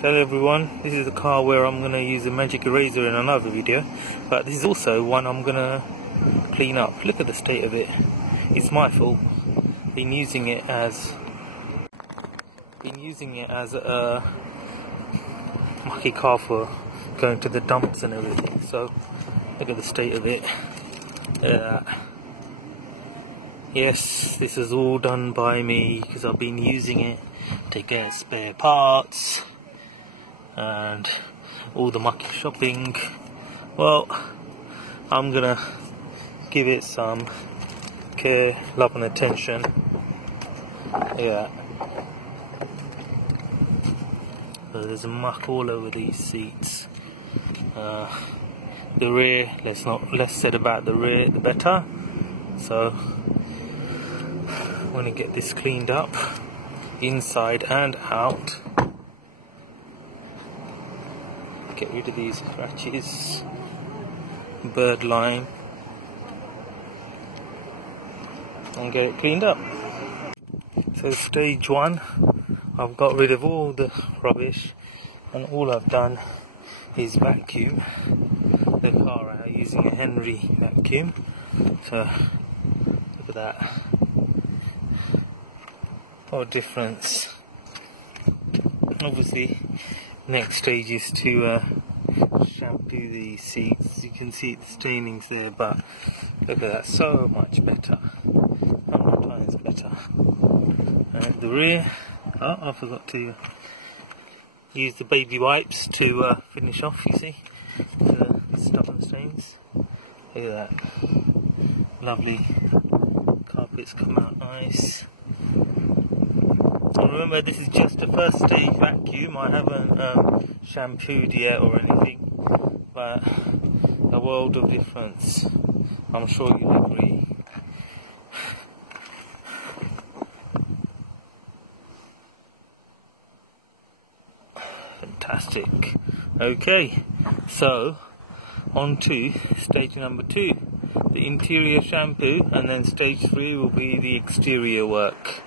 Hello everyone, this is the car where I'm going to use a magic eraser in another video, but this is also one I'm going to clean up. Look at the state of it. It's my fault. Been using it as a mucky car for going to the dumps and everything. So look at the state of it. Yes, this is all done by me because I've been using it to get spare parts and all the mucky shopping. Well, I'm gonna give it some care, love and attention. Yeah. So there's muck all over these seats. The rear, less said about the rear the better. So I'm gonna get this cleaned up inside and out. Get rid of these scratches, bird line, and get it cleaned up. So stage one, I've got rid of all the rubbish, and all I've done is vacuum the car out using a Henry vacuum. So look at that. What a difference. Obviously next stage is to shampoo the seats. You can see the stainings there, but look at that, so much better, 100 times better. And the rear, I forgot to use the baby wipes to finish off, you see, the stubborn stains. Look at that, lovely carpets come out nice. And remember, this is just a first stage vacuum. I haven't shampooed yet or anything, but a world of difference. I'm sure you'll agree. Fantastic. Okay, so on to stage number 2, the interior shampoo, and then stage 3 will be the exterior work.